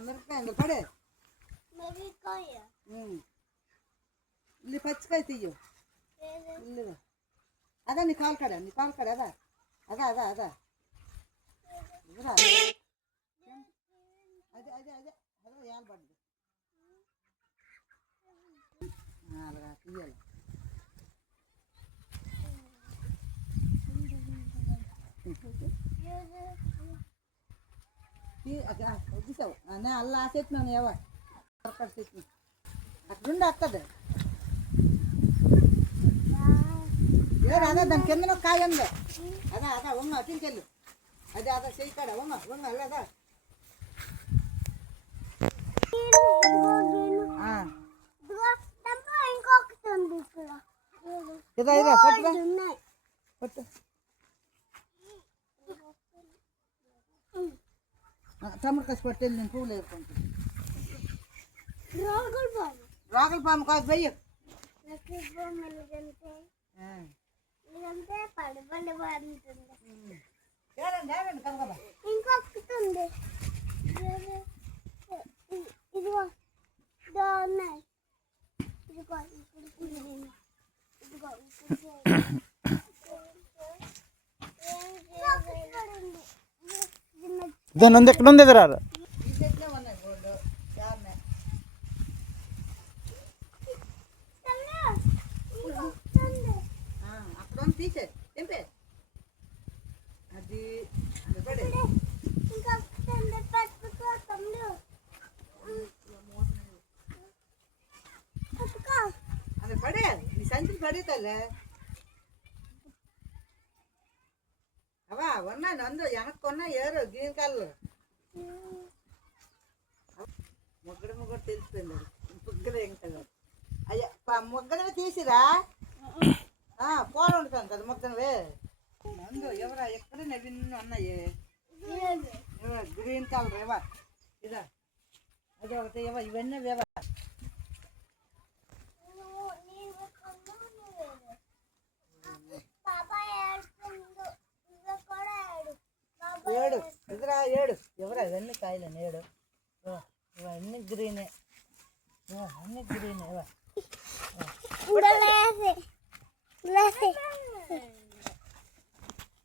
మిరపకాయ పడే ಇಲ್ಲಿ ಪಚ್ಚಕಾಯಿ ತೆಗಿಯು ಇಲ್ಲ ಅದ ನೀ ಕಾಲು ಕಡೆ ಅದ ಅದ ಅದ ಅದ ಅದೇ ಅದೇ ಅದೇ ಅದೇ ಅದು ಯಾರು ಬಡ್ದು అలాగా తీయాలి తీసావు నేను అల్లా చెప్పినాను ఏవా అక్కడ చెప్పి అక్కడుండి వస్తుంది అదే దాని కింద కాయ ఉంది అదా అదా వంగ అటింకెళ్ళు అదే అదా చెయ్యి కాడ వంగ వంగ అల్లదా ఇదా ఇదా పట్టుదా పట్టు టమాటా కసి పట్టేది నేను పువ్వులు వేసుకుంటాను రోగల పాము కాదు వెయ్యి దాని ఉంది ఎక్కడ ఉంది ఎదురారు అక్కడ తీసే తెంపే అది పడే అది పడే నీ సంచులు పడేతల్లే అవా ఉన్నాయి నందు వెనక్కున్నా ఏరు గ్రీన్ కలర్ ముగ్గడు తెలిసిపోయింది ముగ్గలు ఏం కలర్ అయ్యా ముగ్గనవే తీసిరా పోలు ఉంటాను కదా ముగ్గనవే నందు ఎవరా ఎక్కడ నవ్విన్న ఉన్నాయి గ్రీన్ కలర్ ఏవా ఇదా అది ఒకటి ఏవా ఇవన్నీ వేవా ఏడు ఇదిరా ఏడు ఎవరా ఇవన్నీ కాయలేని ఏడు ఇవన్నీ గ్రీనే అన్నీ గ్రీనే